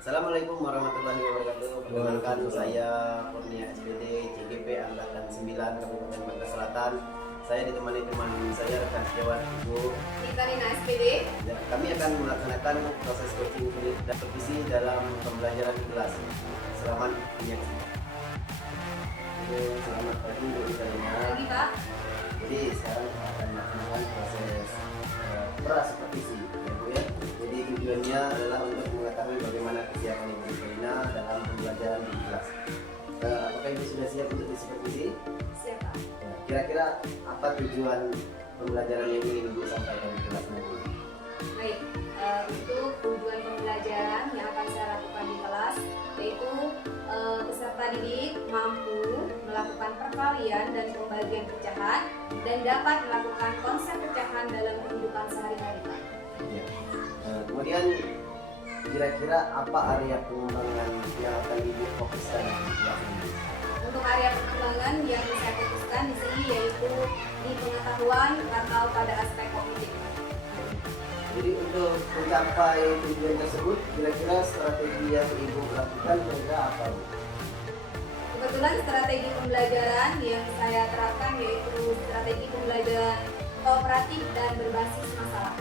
Assalamualaikum warahmatullahi wabarakatuh. Perkenalkan saya Kurnia SPD CGP Angkatan 9 Kabupaten Bangka Selatan. Saya ditemani teman saya rekan sejawat Ibu Nikarina SPD. Ya, kami akan melaksanakan proses coaching dan supervisi dalam pembelajaran di kelas. Selamat menyaksikan. Selamat pagi Bu Nikarina. Pagi Pak. Jadi sekarang kita akan melaksanakan proses supervisi ya Bu ya. Jadi tujuannya adalah untuk mengetahui bagaimana kesiapan Ibu Nikarina dalam pembelajaran di kelas. Apakah Ibu sudah siap untuk disupervisi? Siap Pak. Ya, kira-kira apa tujuan pembelajaran yang ingin Ibu sampaikan di kelas nanti? Baik, untuk tujuan pembelajaran yang akan saya lakukan di kelas yaitu peserta didik mampu melakukan perkalian dan pembagian pecahan dan dapat melakukan konsep pecahan dalam kehidupan sehari-hari. Ya. Kemudian kira-kira apa area pengembangan yang akan Ibu fokuskan di kelas ini? Untuk area pengembangan yang saya fokuskan di sini yaitu di pengetahuan atau pada aspek kognitif. Jadi untuk mencapai tujuan tersebut, kira-kira strategi yang Ibu lakukan kira-kira apa Bu? Kebetulan strategi pembelajaran yang saya terapkan yaitu strategi pembelajaran kooperatif dan berbasis masalah.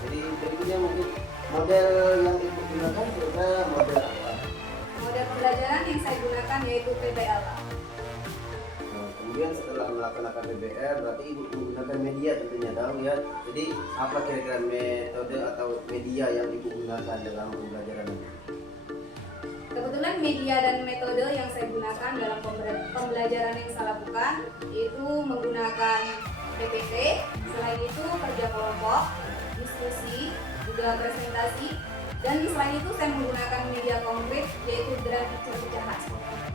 Jadi berikutnya mungkin model yang Ibu gunakan kira-kira model apa? Model pembelajaran yang saya gunakan yaitu PBL. Kemudian setelah melaksanakan PBR berarti Ibu menggunakan media tentunya tahu ya. Jadi apa kira-kira metode atau media yang Ibu gunakan dalam pembelajaran ini? Kebetulan media dan metode yang saya gunakan dalam pembelajaran yang saya lakukan yaitu menggunakan PPT, selain itu kerja kelompok, diskusi, juga presentasi, dan selain itu saya menggunakan media konkret yaitu grafik pecahan.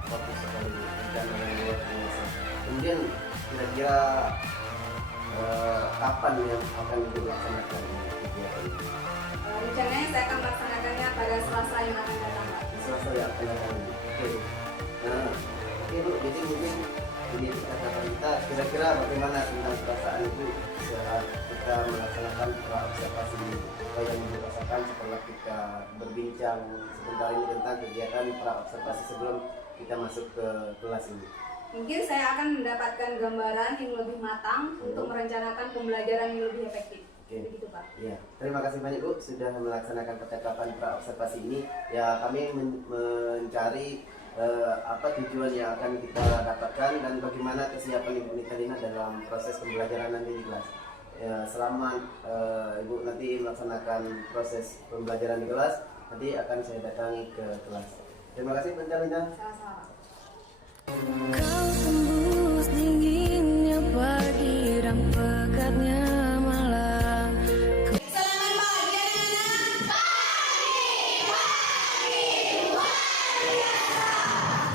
Fokus sekali dan yang luar biasa. Kemudian kira-kira kapan yang akan Ibu laksanakan kegiatan ini? Rencananya saya akan melaksanakannya pada Selasa yang akan datang. Selasa yang akan datang. Oke. Nah, oke Bu. Jadi mungkin ini kata kita. Kira-kira bagaimana tentang perasaan Ibu saat kita melaksanakan observasi ini? Apa yang Ibu rasakan setelah kita berbincang sebentar ini tentang kegiatan observasi sebelum kita masuk ke kelas ini? Mungkin saya akan mendapatkan gambaran yang lebih matang untuk merencanakan pembelajaran yang lebih efektif. Oke. Begitu Pak. Ya, terima kasih banyak Bu sudah melaksanakan percakapan observasi ini. Ya, kami mencari apa tujuan yang akan kita dapatkan dan bagaimana kesiapan Ibu Nikarina dalam proses pembelajaran nanti di kelas. Ya, selama Ibu nanti melaksanakan proses pembelajaran di kelas, nanti akan saya datangi ke kelas. Terima kasih Bu Nikarina. Sama-sama. Kau tembus dinginnya pagi dan pekatnya malam. Selamat pagi anak-anak.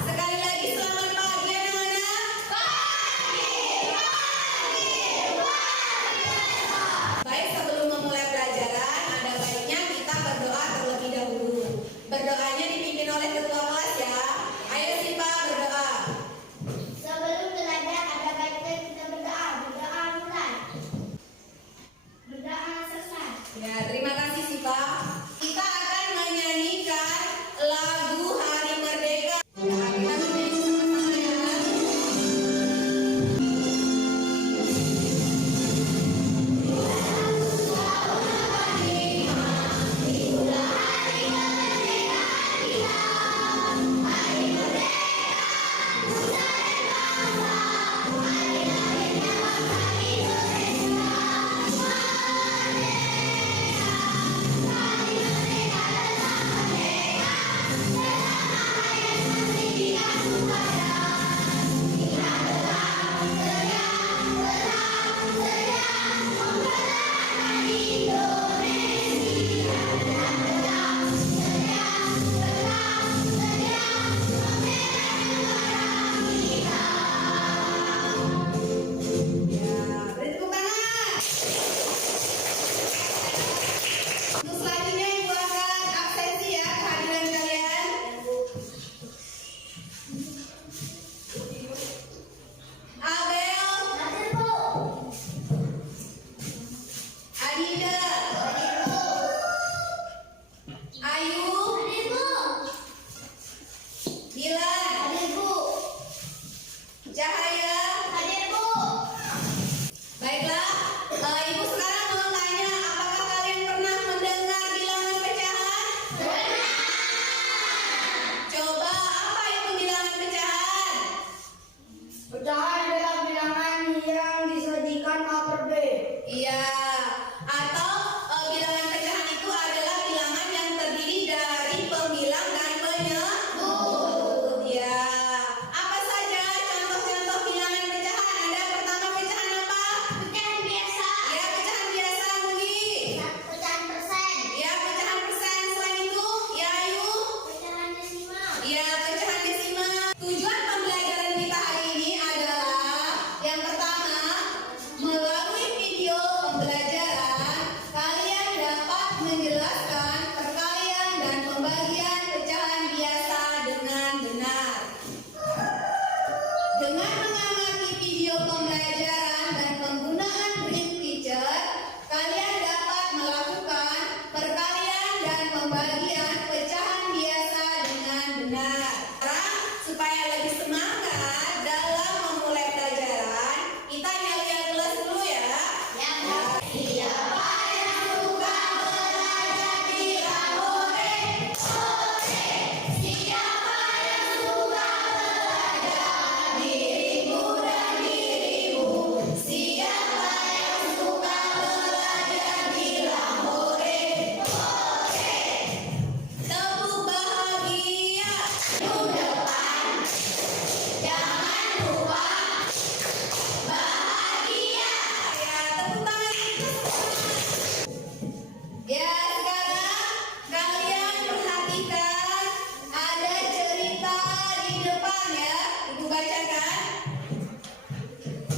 Sekali lagi selamat pagi anak-anak. Baik, sebelum memulai pelajaran ada baiknya kita berdoa terlebih dahulu. Berdoanya dipimpin oleh ketua kelas ya. Ayo Sipa berdoa. Sebelum belajar ada baiknya kita berdoa mulai. perhatikan, ada cerita di depan ya. Ibu bacakan.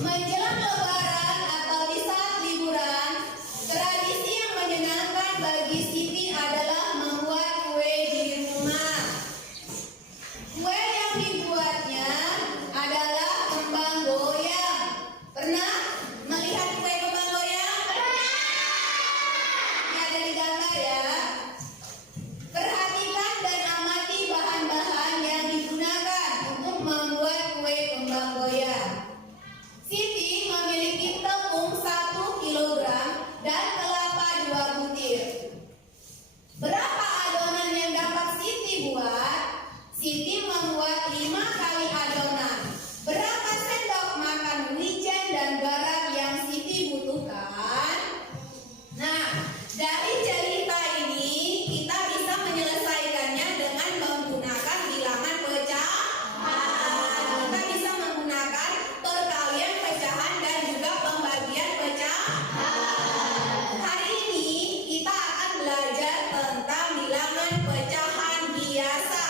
Menjelang Lebaran atau di saat liburan, tradisi yang menyenangkan bagi Siti adalah membuat kue di rumah. Kue yang dibuatnya adalah kembang goyang. Pernah melihat kue kembang goyang? Ini ada di gambar ya. Perhatikan dan amati bahan-bahan yang digunakan untuk membuat kue kembang goyang. Siti memiliki tepung 1 kg dan kelapa 2 butir. Berapa adonan yang dapat Siti buat? Siti membuat 5 kali adonan. Berapa sendok makan wijen dan garam yang Siti butuhkan? Nah, dari cerita ini kita bisa menyelesaikannya dengan menggunakan bilangan pecahan. Kita bisa menggunakan perkalian pecahan dan juga pembagian pecahan. Hari ini kita akan belajar tentang bilangan pecahan biasa.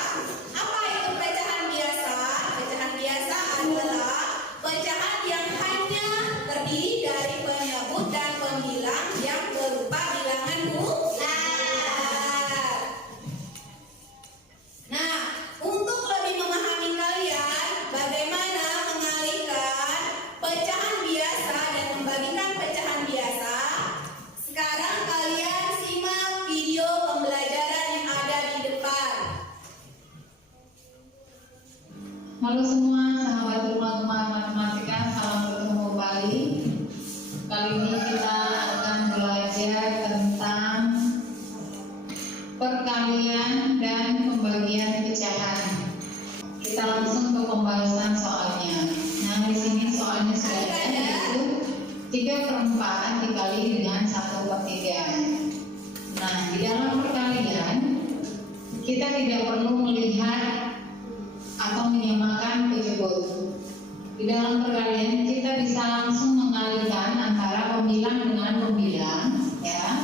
Apa itu pecahan biasa? Pecahan biasa adalah pecahan yang hanya terdiri dari penyebut dan pembilang yang berupa bilangan bulat. Nah, untuk lebih memahami kalian bagaimana mengalihkan pecahan biasa dan membagikan pecahan biasa, sekarang kalian simak video pembelajaran yang ada di depan. Halo semua, sahabat rumah matematika, salam bertemu kembali. Kali ini kita akan belajar tentang perkalian dan pembagian pecahan. Kita langsung ke pembahasan soalnya. Nah, di sini soalnya sudah ada, yaitu 3/4 dikali dengan 1/3. Nah, di dalam perkalian kita tidak perlu melihat atau menyamakan penyebut. Di dalam perkalian kita bisa langsung mengalihkan antara pembilang dengan pembilang, ya,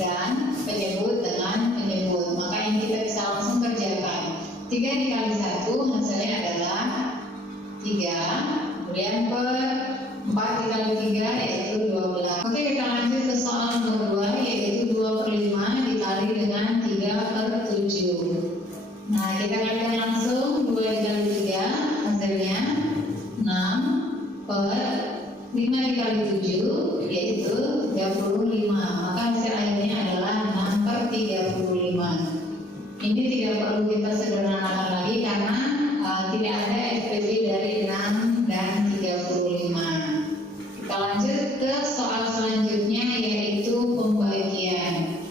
dan penyebut dengan penyebut. Maka yang kita bisa langsung kerjakan 3 dikali 1 hasilnya adalah 3. Kemudian per 4 dikali 3 yaitu 12. Oke, kita lanjut ke soal nomor 2 yaitu 2/5 dikali dengan 3/7. Nah, kita kalikan langsung 2 dikali 3 hasilnya 6 per 5 dikali 7 yaitu 35. Maka hasil akhirnya adalah 6/35. Ini tidak perlu kita sederhanakan lagi karena tidak ada SPV dari 6 dan 35. Kita lanjut ke soal selanjutnya yaitu pembagian.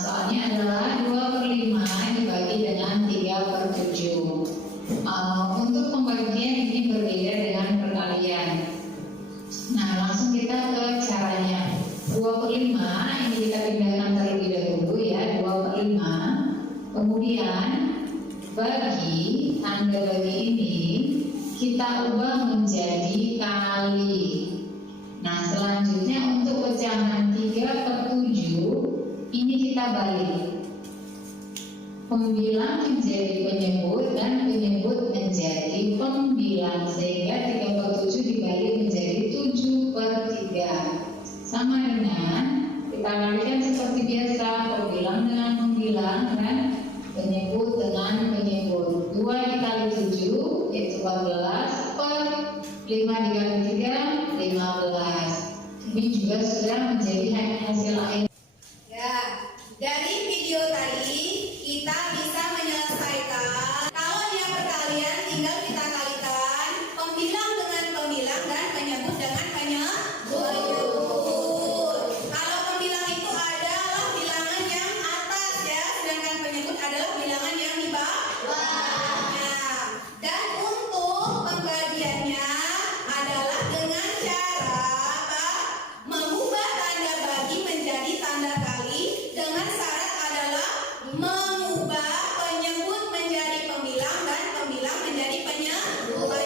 Soalnya adalah 2/5 dibagi dengan 3/7. Untuk pembagian ini berbeda dengan perkalian. Nah, langsung kita ke caranya. 2/5 ini kita pindahkan terlebih dahulu ya, 2/5. Kemudian bagi tanda bagi ini kita ubah menjadi kali. Nah, selanjutnya untuk pecahan 3/7 ini kita balik. Pembilang menjadi penyebut dan penyebut menjadi pembilang, sehingga 3/7 dibalik menjadi 7/3. Sama dengan kita kalikan seperti biasa, pembilang dengan pembilang dan penyebut dengan penyebut. 2 dikali 7 yaitu 14 per 5 dikali 3 15. Ini juga sudah menjadi hasil akhir. Ya, dari video tadi kita bisa menyelesaikan. Kalau dia perkalian tinggal kita kalikan pembilang dengan pembilang dan penyebut dengan penyebut. Kalau pembilang itu adalah bilangan yang atas ya, sedangkan penyebut adalah bilangan yang di bawah. Nah, dan untuk pembagiannya adalah dengan cara apa? Mengubah tanda bagi menjadi tanda kali dengan syarat adalah mengubah penyebut menjadi pembilang dan pembilang menjadi penyebut.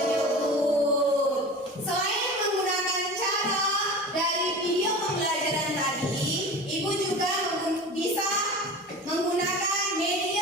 Selain menggunakan cara dari video pembelajaran tadi, Ibu juga bisa menggunakan media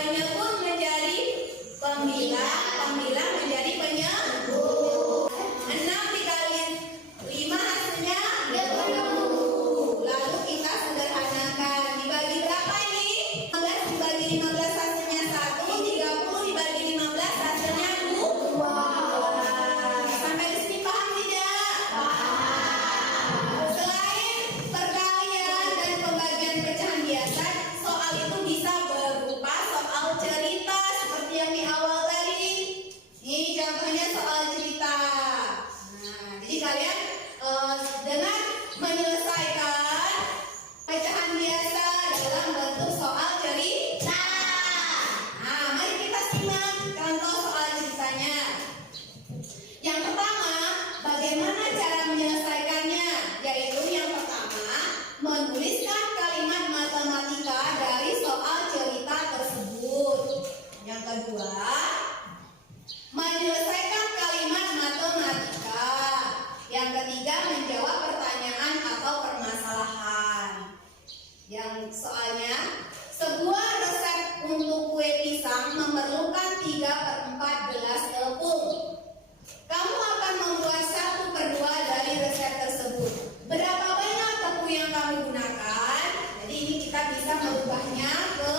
Penyebut menjadi pembilang, pembilang menjadi penyebut. 6 dikali 5 hasilnya 20. Lalu kita sederhanakan. Dibagi berapa ini? 15 dibagi 15 hasilnya 1, 30 dibagi 15 hasilnya 2. Sampai di sini paham tidak? Selain perkalian dan pembagian pecahan biasa, soal itu bisa berupa soal cerita seperti yang di awal tadi. Ini contohnya soal cerita. Nah, jadi kalian dengan menyelesaikan pecahan biasa dalam bentuk soal cerita. Nah, mari kita simak contoh soal ceritanya. Yang pertama, bagaimana cara menyelesaikannya? Yaitu yang pertama, menuliskan kalimat matematika dari soal cerita tersebut. Yang kedua, menyelesaikan kalimat matematika. Yang ketiga, menjawab pertanyaan atau permasalahan. Yang soalnya, sebuah resep untuk kue pisang memerlukan 3/4 gelas tepung. Kamu akan membuat 1/2 dari resep tersebut. Berapa banyak tepung yang kamu gunakan? Jadi ini kita bisa merubahnya ke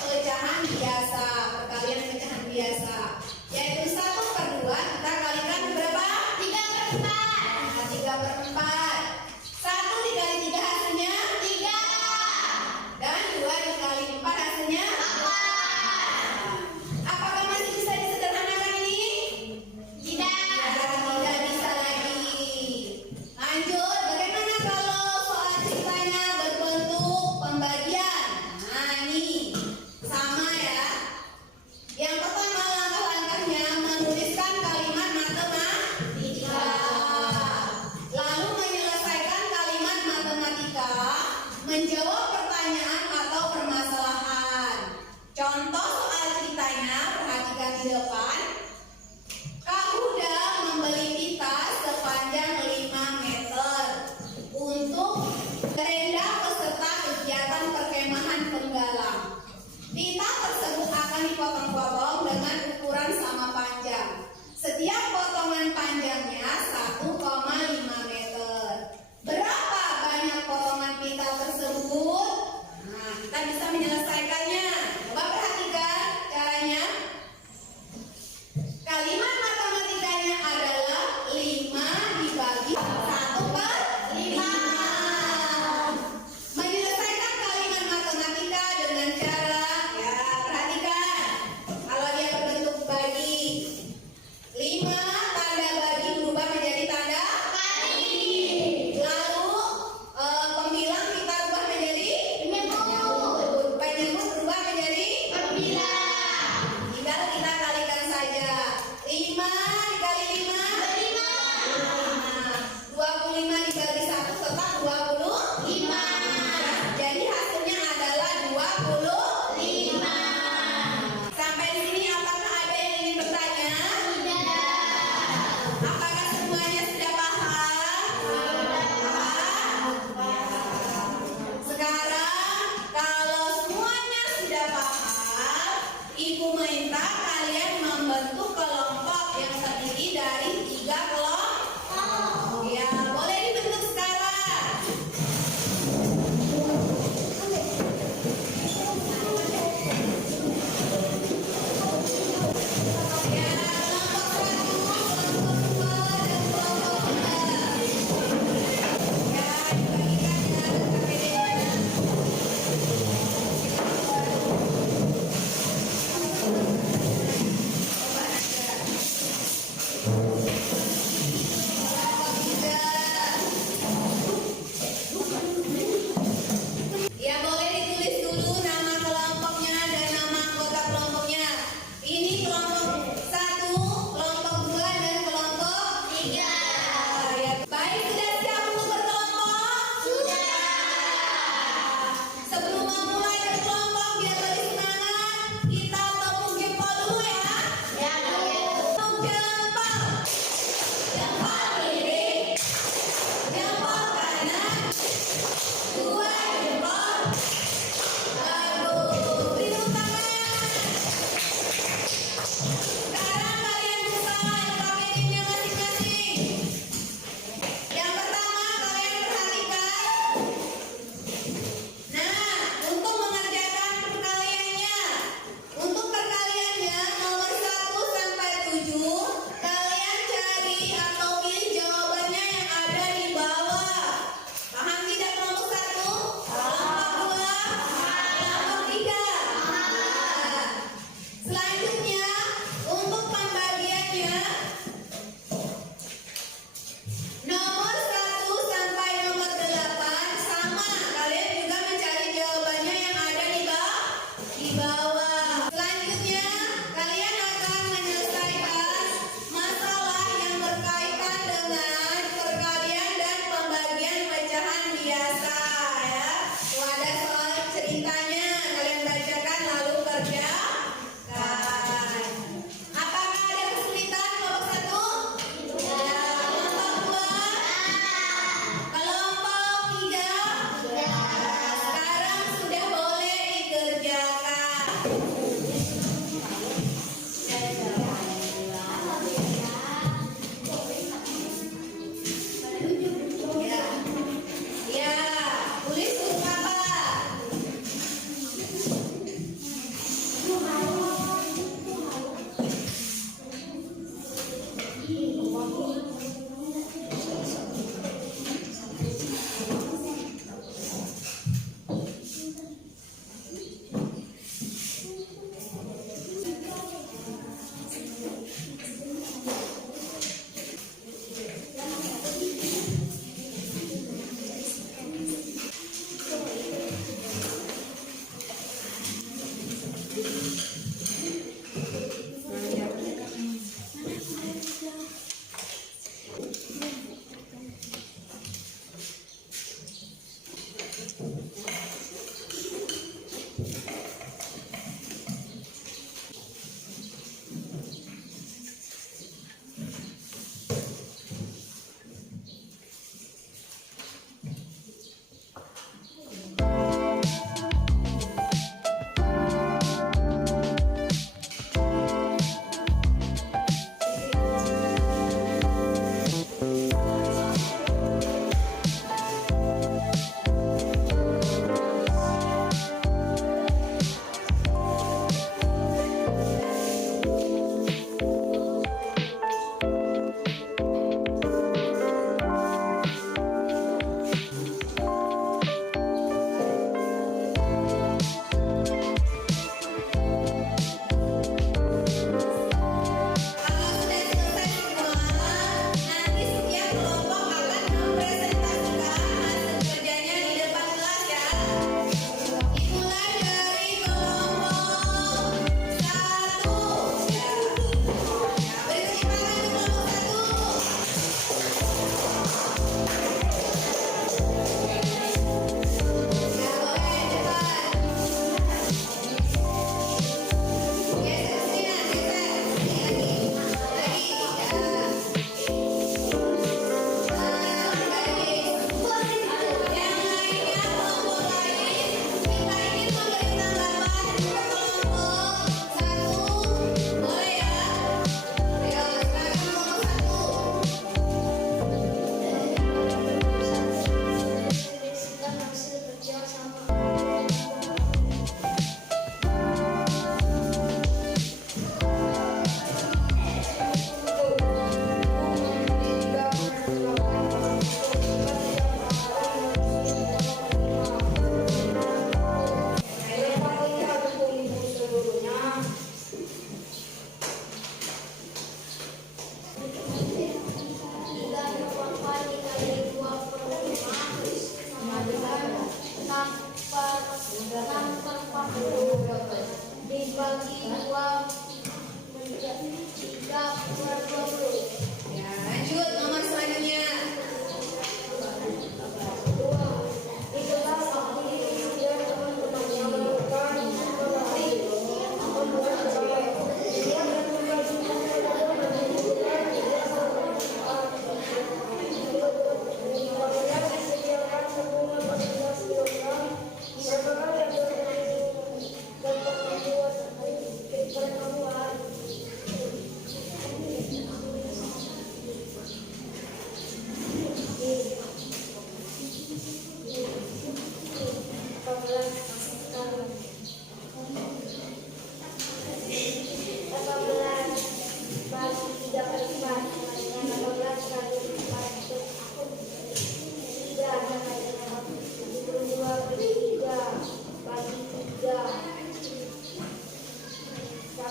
pecahan biasa, perkalian pecahan biasa. Yaitu 1/2 kita kalikan berapa? 3/4. Nah, 3/4. 1 dikali 3 hasilnya 3. Dan 2 dikali 4 hasilnya 4. Apakah masih bisa disederhanakan ini? Tidak bisa lagi. Lanjut, bagaimana kalau soal ceritanya berbentuk pembagian? Nah, ini sama ya. Yang pertama, langkah-langkahnya menuliskan kalimat matematika. Lalu menyelesaikan kalimat matematika, menjawab pertanyaan atau permasalahan. Contoh soal ceritanya, perhatikan di depan. Kak Huda membeli pita sepanjang 5 meter untuk tenda peserta kegiatan perkemahan penggalang. Pita tersebut akan dipotong-potong dengan ukuran sama panjang. Setiap potongan panjangnya 1,5 meter. Berapa banyak potongan pita tersebut? Nah, kita bisa menyelesaikannya. Coba perhatikan caranya.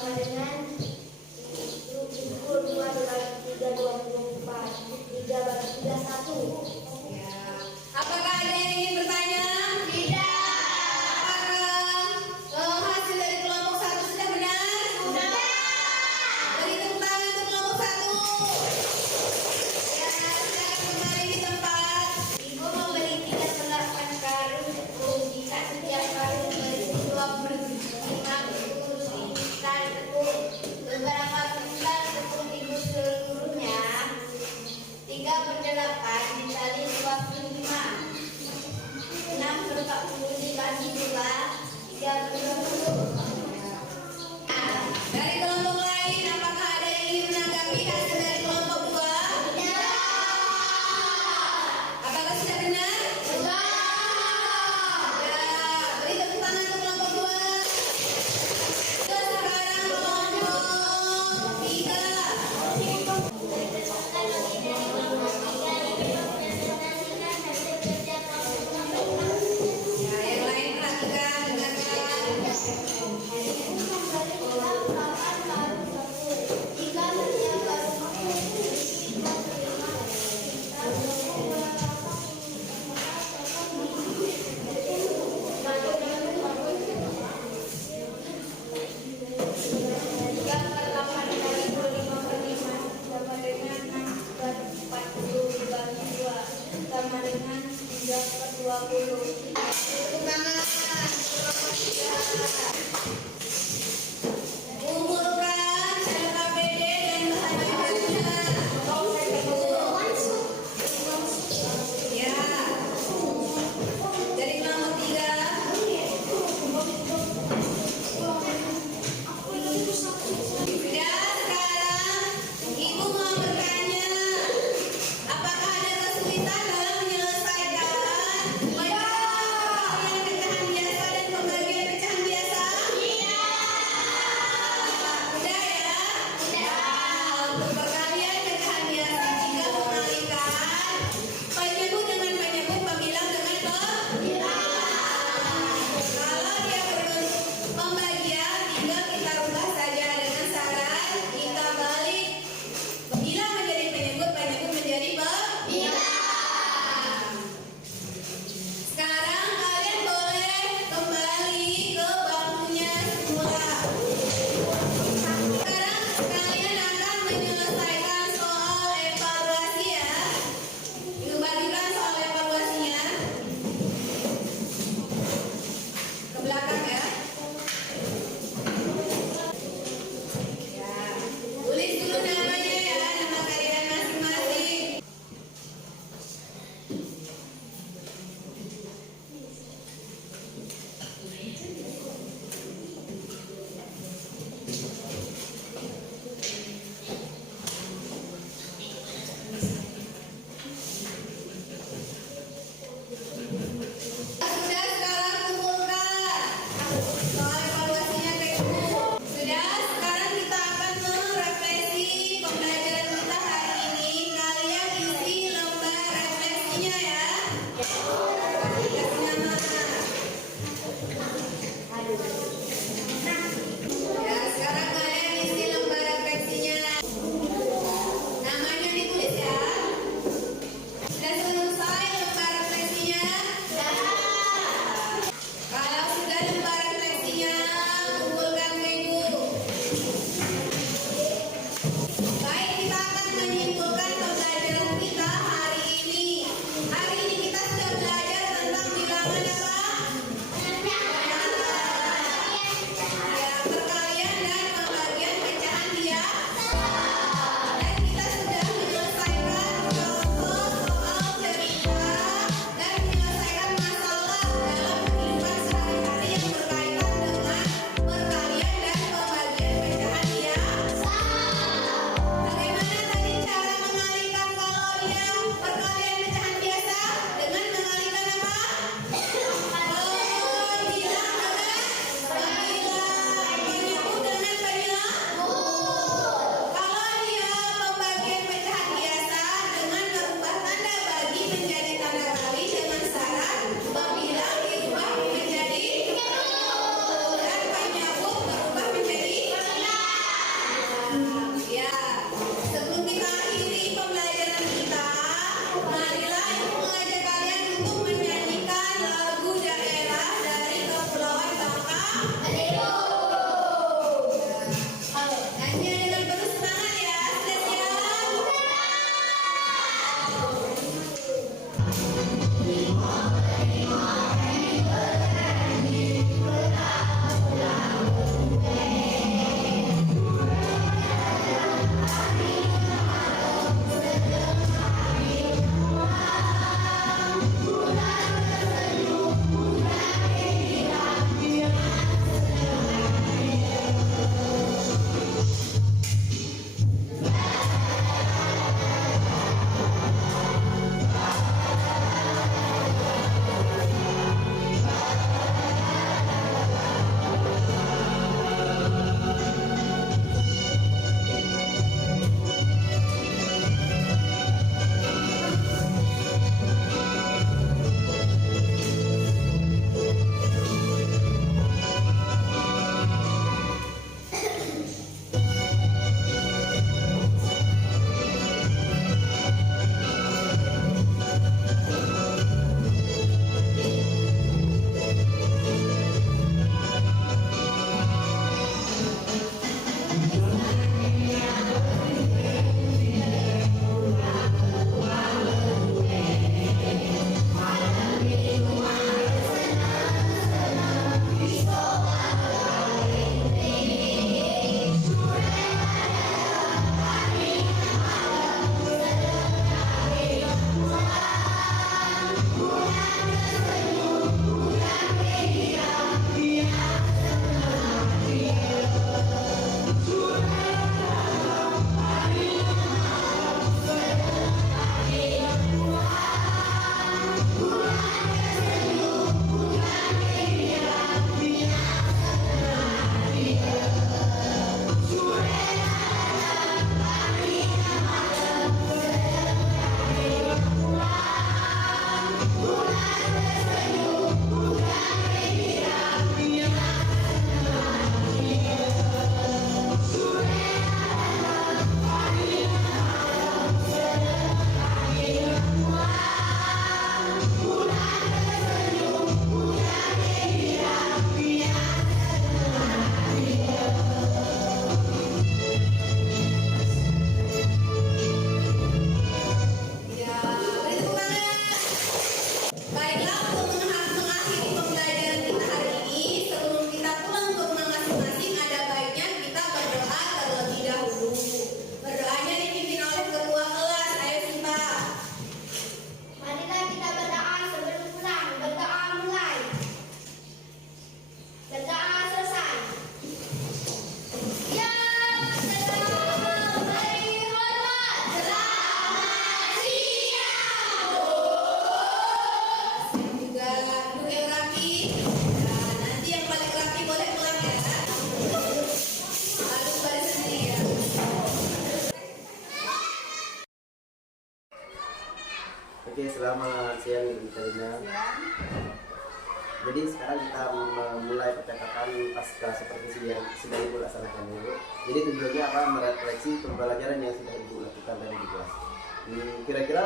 sama dengan pukul 2 bagi 3 24. 3 bagi 3 1. Ya. Apakah ada yang ingin bertanya? Tidak. Apakah hasil dari kelompok 1 sudah benar? Sudah. Beri tepuk tangan untuk kelompok 1. Ya, silakan kembali di tempat. Ibu membeli 3 senapan karung tepung. Jika setiap karung berisi 25 kuntal tepung, beberapa kuntal tepung ibu seluruhnya? 3/8 dikali 25. 6/40 dibagi 2, 3/20. Dari kelompok lain, apakah ada yang ingin menanggapi hasil dari kelompok 2? Apakah sudah benar? Sudah. Ya, beri tepuk tangan untuk kelompok 2. Sekarang kelompok 3. Ya, yang lain perhatikan, dengarkan. Oke, selamat siang Ibu Nikalina. Jadi sekarang kita memulai percakapan pasca seperti yang sudah Ibu laksanakan dulu. Jadi tujuannya apa? Merefleksi pembelajaran yang sudah Ibu lakukan tadi di kelas. Kira-kira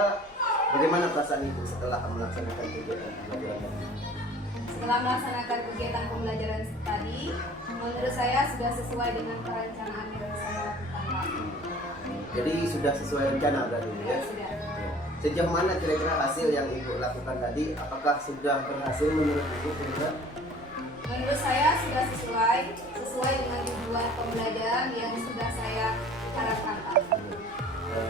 bagaimana perasaan Ibu setelah melaksanakan kegiatan pembelajaran tadi? Setelah melaksanakan kegiatan pembelajaran tadi, menurut saya sudah sesuai dengan perencanaan yang saya lakukan, Pak. Jadi sudah sesuai rencana berarti ya? Ya, sudah. Sejauh mana kira-kira hasil yang Ibu lakukan tadi? Apakah sudah berhasil menurut Ibu kira-kira? Menurut saya sudah sesuai dengan tujuan pembelajaran yang sudah saya harapkan, Pak.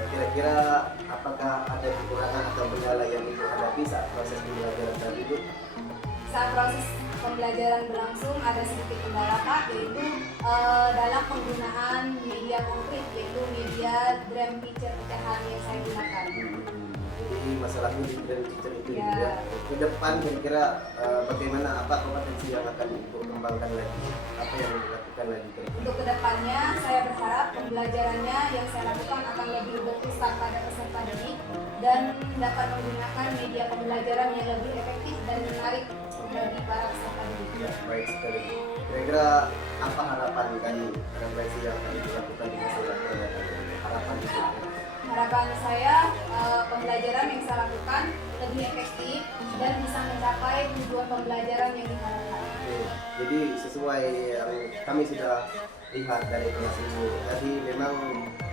Kira-kira apakah ada kekurangan atau kendala yang Ibu hadapi saat proses pembelajaran tadi Ibu? Saat proses pembelajaran berlangsung ada sedikit kendala, Pak, yaitu dalam penggunaan media konkret, yaitu media drum picture pecahan yang saya gunakan. Jadi masalahnya di drum picture itu Ya. ya. Ke depan kira-kira bagaimana, apa kompetensi yang akan Ibu kembangkan lagi? Apa yang dilakukan lagi kira-kira? Untuk kedepannya, saya berharap pembelajarannya yang saya lakukan akan lebih berpusat pada peserta didik dan dapat menggunakan media pembelajaran yang lebih efektif dan menarik bagi para peserta didik. Ya, baik sekali. Kira-kira apa harapan dan refleksi yang akan dilakukan di masa depan? Harapan Ibu? Harapan saya pembelajaran yang saya lakukan lebih efektif dan bisa mencapai tujuan pembelajaran yang diharapkan. Oke, jadi sesuai yang kami sudah lihat dari kelas Ibu tadi, memang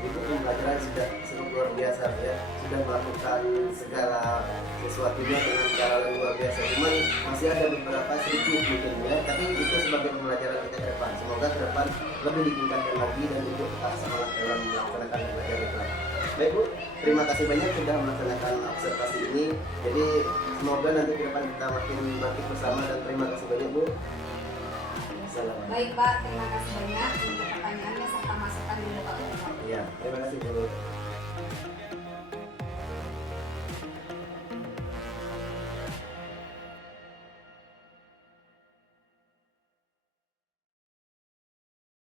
Ibu pembelajaran sudah sangat luar biasa ya, sudah melakukan segala sesuatunya dengan cara yang luar biasa. Cuman masih ada beberapa sedikit mungkin ya, tapi itu sebagai pembelajaran kita ke depan. Semoga ke depan lebih ditingkatkan lagi dan Ibu tetap semangat dalam melaksanakan pembelajaran itu. Baik Bu, terima kasih banyak sudah melaksanakan observasi ini. Jadi semoga nanti ke depan kita makin bangkit bersama dan terima kasih banyak Bu. Assalamualaikum. Baik Pak, terima kasih banyak untuk pertanyaannya serta masukan dari Bapak. Iya, terima kasih Bu.